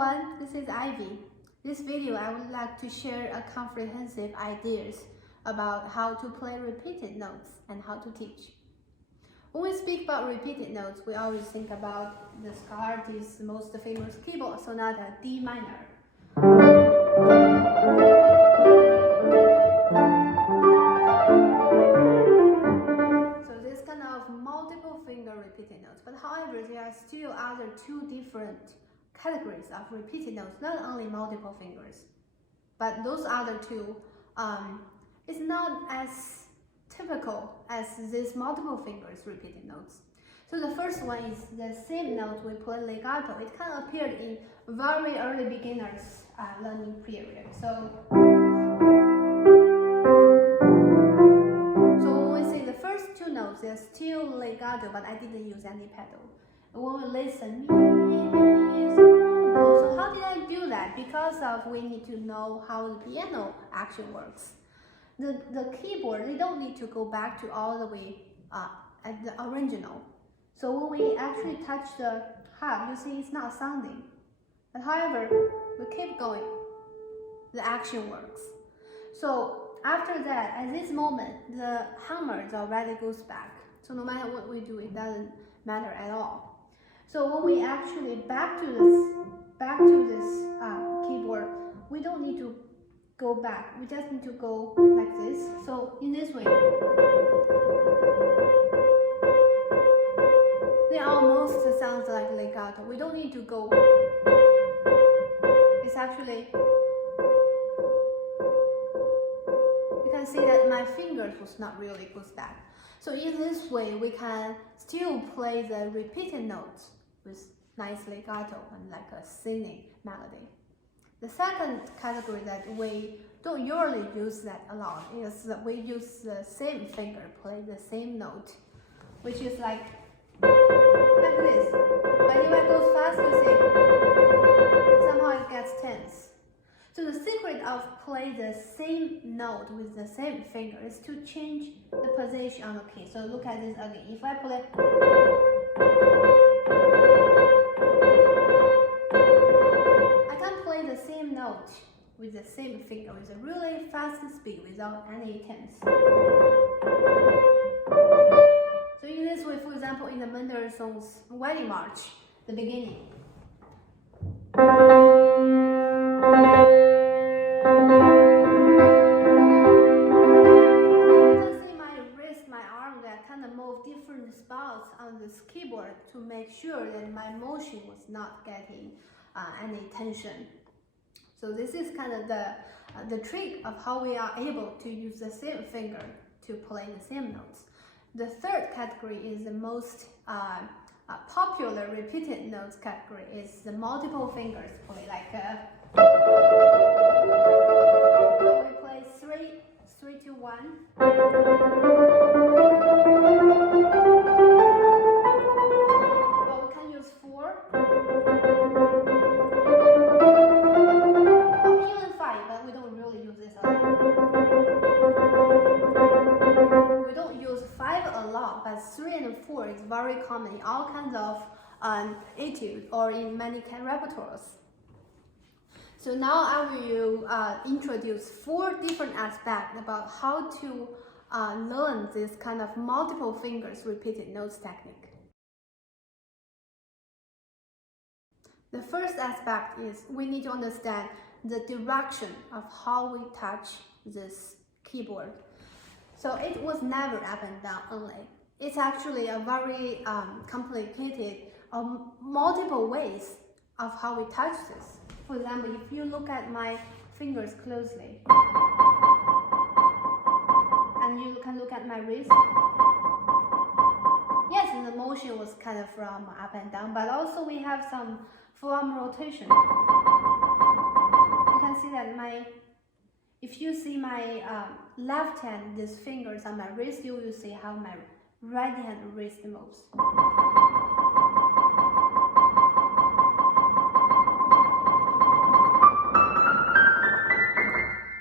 everyone, this is Ivy. This video I would like to share a comprehensive ideas about how to play repeated notes and how to teach. When we speak about repeated notes, we always think about the Scarlatti's most famous keyboard sonata D minor. So this kind of multiple finger repeated notes, but however there are still other two different categories of repeated notes, not only multiple fingers, but those other two is not as typical as these multiple fingers repeated notes. So the first one is the same note we play legato. It kind of appeared in very early beginners learning period. So when we say the first two notes, they're still legato, but I didn't use any pedal. When we listen, so how did I do that? Because we need to know how the piano actually works. The keyboard, they don't need to go back to all the way at the original. So when we actually touch the heart, you see it's not sounding. But however, we keep going. The action works. So after that, at this moment, the hammer already goes back. So no matter what we do, it doesn't matter at all. So when we actually back to this keyboard, we don't need to go back. We just need to go like this. So in this way, they almost sounds like legato. We don't need to go. It's actually, you can see that my fingers was not really goes back. So in this way, we can still play the repeated notes with nice legato and like a singing melody. The second category that we don't usually use that a lot is that we use the same finger, play the same note, which is like this. But if I go fast, you see, somehow it gets tense. So the secret of play the same note with the same finger is to change the position on the key. So look at this again. If I play, I can play the same note with the same finger with a really fast speed without any tense. So in this way, for example, in the Mendelssohn's Wedding March, the beginning. Different spots on this keyboard to make sure that my motion was not getting any tension. So this is kind of the trick of how we are able to use the same finger to play the same notes. The third category is the most popular repeated notes category is the multiple fingers play, like we play 3, 2, 1. But 3 and 4 is very common in all kinds of etudes or in many repertoires. So now I will introduce 4 different aspects about how to learn this kind of multiple fingers repeated notes technique. The first aspect is we need to understand the direction of how we touch this keyboard. So it was never up and down only. It's actually a very complicated multiple ways of how we touch this. For example, if you look at my fingers closely, and you can look at my wrist, yes, the motion was kind of from up and down, but also we have some forearm rotation. You can see that if you see my left hand, these fingers on my wrist, you will see how my right hand wrist moves.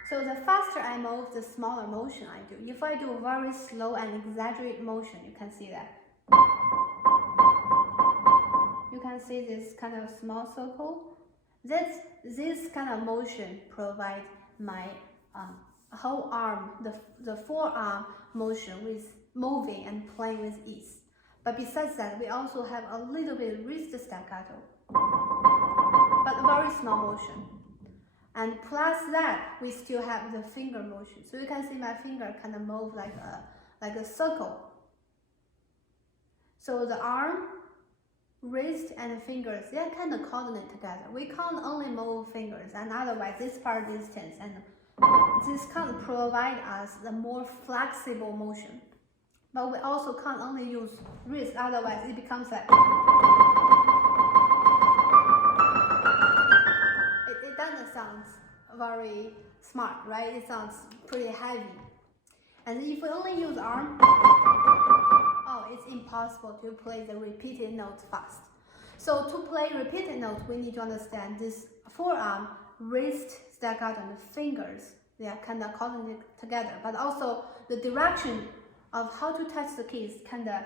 So the faster I move, the smaller motion I do. If I do very slow and exaggerated motion, you can see that. You can see this kind of small circle. This kind of motion provides my whole arm, the forearm motion with moving and playing with ease. But besides that, we also have a little bit wrist staccato, but very small motion. And plus that, we still have the finger motion. So you can see my finger kind of move like a circle. So the arm, wrist, and fingers, they are kind of coordinate together. We can't only move fingers, and otherwise this part is tense, and this can provide us the more flexible motion. But we also can't only use wrist, otherwise it becomes like it doesn't sound very smart, right? It sounds pretty heavy. And if we only use arm, it's impossible to play the repeated notes fast. So to play repeated notes, we need to understand this forearm, wrist, staccato, and fingers. They are kind of coordinated together, but also the direction of how to touch the keys kind of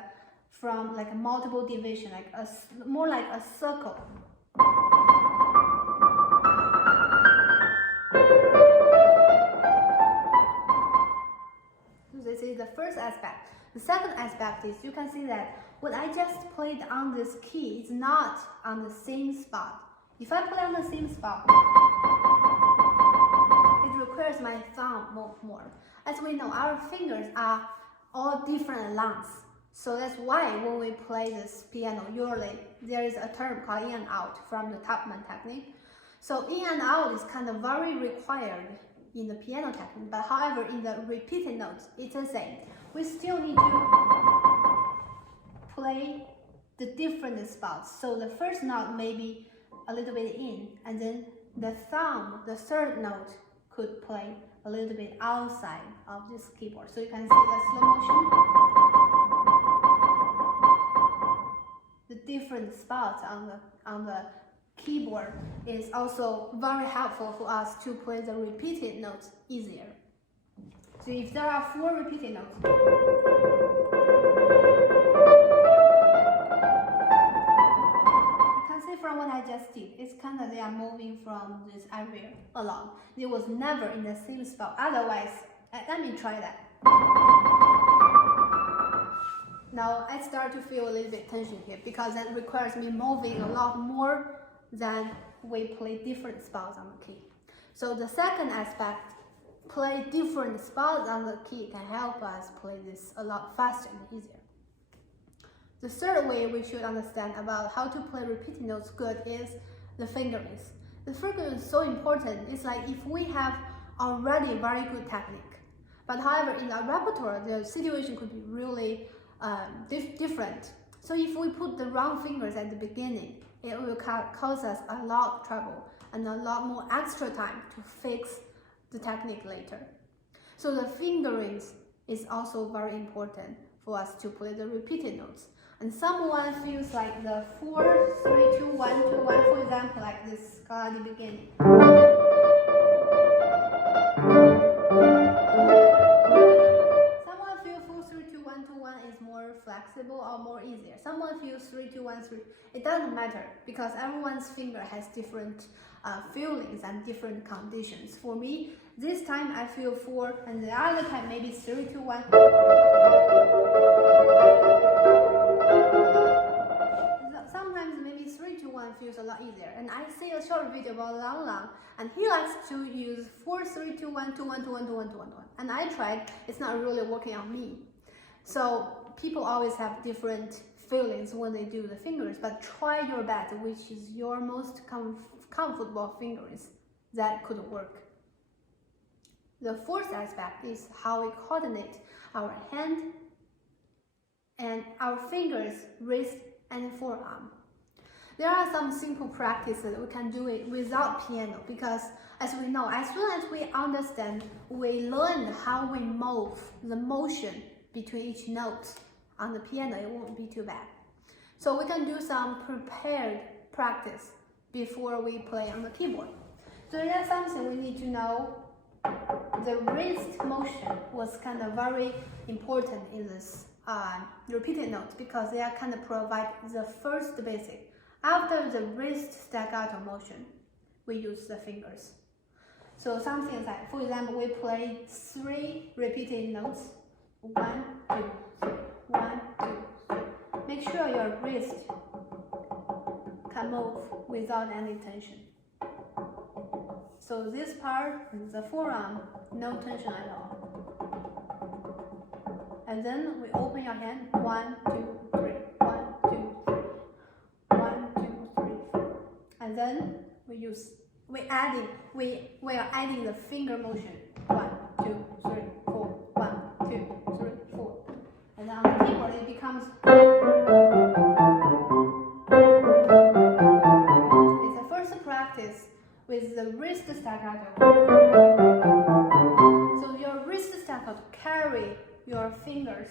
from like a multiple division, like more like a circle. So this is the first aspect. The second aspect is you can see that what I just played on this key is not on the same spot. If I play on the same spot, it requires my thumb move more. As we know, our fingers are all different lengths. So that's why when we play this piano, usually there is a term called in and out from the Topman technique. So in and out is kind of very required in the piano technique, but however in the repeated notes, it's the same. We still need to play the different spots. So the first note may be a little bit in, and then the thumb, the third note, could play a little bit outside of this keyboard. So you can see the slow motion. The different spots on the keyboard is also very helpful for us to play the repeated notes easier. So if there are 4 repeated notes, you can see from what I just did, it's kind of they are moving from this area along. It was never in the same spot. Otherwise, let me try that. Now I start to feel a little bit tension here because that requires me moving a lot more than we play different spots on the key. So the second aspect, play different spots on the key, can help us play this a lot faster and easier. The third way we should understand about how to play repeated notes good is the fingerings. The fingerings is so important. It's like if we have already very good technique, but however in our repertoire the situation could be really different. So if we put the wrong fingers at the beginning, it will cause us a lot of trouble and a lot more extra time to fix the technique later. So the fingerings is also very important for us to play the repeated notes. And someone feels like the 4, 3, 2, 1, 2, 1, for example, like this at the beginning. Someone feels 4, 3, 2, 1, 2, 1 is more flexible or more easier. Someone feels 3, 2, 1, 3. It doesn't matter because everyone's finger has different feelings and different conditions. For me, this time I feel 4, and the other time maybe 3, 2, 1. Sometimes maybe 3, 2, 1 feels a lot easier. And I see a short video about Lang, and he likes to use 4, 3, 2, 1, 2, 1, 2, 1, 2, 1, 2, 1, 2, 1. And I tried, it's not really working on me. So people always have different feelings when they do the fingers, but try your best, which is your most comfortable fingers that could work. The fourth aspect is how we coordinate our hand and our fingers, wrist, and forearm. There are some simple practices that we can do it without piano because as we know, as soon as we understand, we learn how we move the motion between each note on the piano, it won't be too bad. So we can do some prepared practice before we play on the keyboard. So that's something we need to know. The wrist motion was kind of very important in this repeated notes because they are kind of provide the first basic. After the wrist staccato motion, we use the fingers. So something like, for example, we play 3 repeated notes. 1, 2, 3. 1, 2, 3. Make sure your wrist can move without any tension. So this part, the forearm, no tension at all. And then we open your hand. 1, 2, 3. 1, 2, 3. 1, 2, 3. And then we are adding the finger motion. 1, 2, 3, 4. 1, 2, 3, 4. And then on the keyboard it becomes. It's the first practice with the wrist staccato. So your wrist staccato carry your fingers.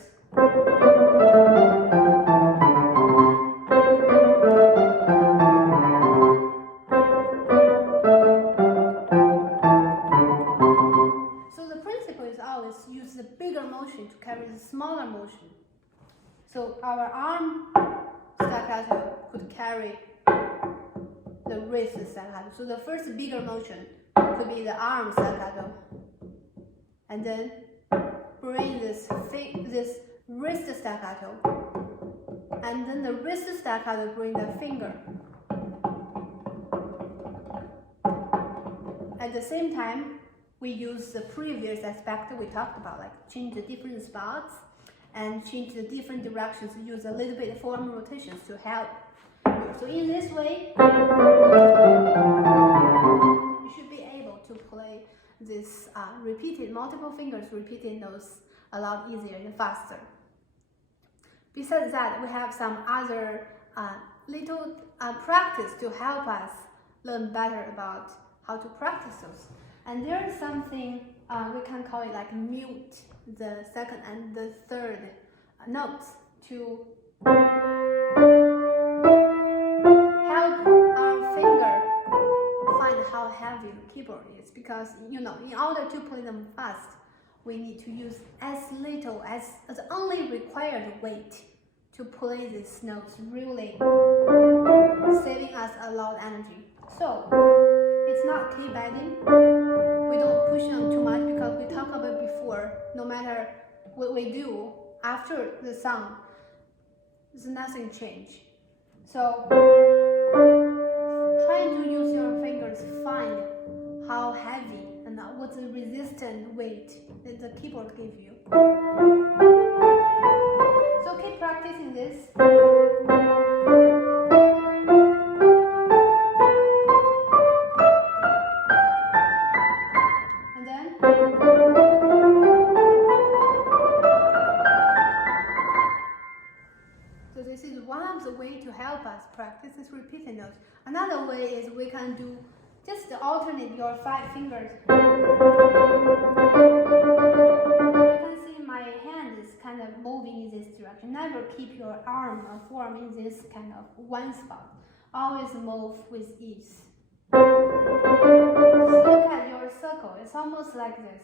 Use the bigger motion to carry the smaller motion. So our arm staccato could carry the wrist staccato. So the first bigger motion could be the arm staccato. And then bring this wrist staccato. And then the wrist staccato bring the finger. At the same time, we use the previous aspect we talked about, like change the different spots and change the different directions, use a little bit of forearm rotations to help you. So in this way, you should be able to play this multiple fingers repeating notes a lot easier and faster. Besides that, we have some other little practice to help us learn better about how to practice those. And there is something we can call it like mute the second and the third notes to help our finger find how heavy the keyboard is. Because in order to play them fast, we need to use as little as the only required weight to play these notes, really saving us a lot of energy. So it's not key bending. We don't push them too much because we talked about before, no matter what we do after the sound, there's nothing change. So try to use your fingers, find how heavy and what's the resistant weight that the keyboard gives you. So keep practicing this. So this is one of the ways to help us practice this repeated notes. Another way is we can do just alternate your 5 fingers. You can see my hand is kind of moving in this direction. Never keep your arm or forearm in this kind of one spot. Always move with ease. Just look at your circle. It's almost like this.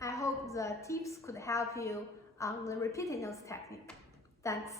I hope the tips could help you on the repeated notes technique. Thanks.